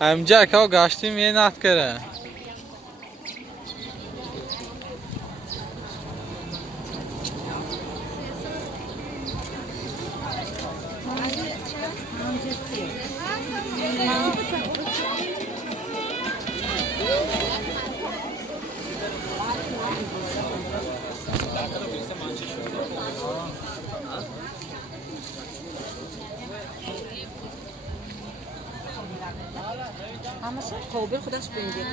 امجا که گاشتیم یه نات کره. Ama sen kovbir kudaş bence.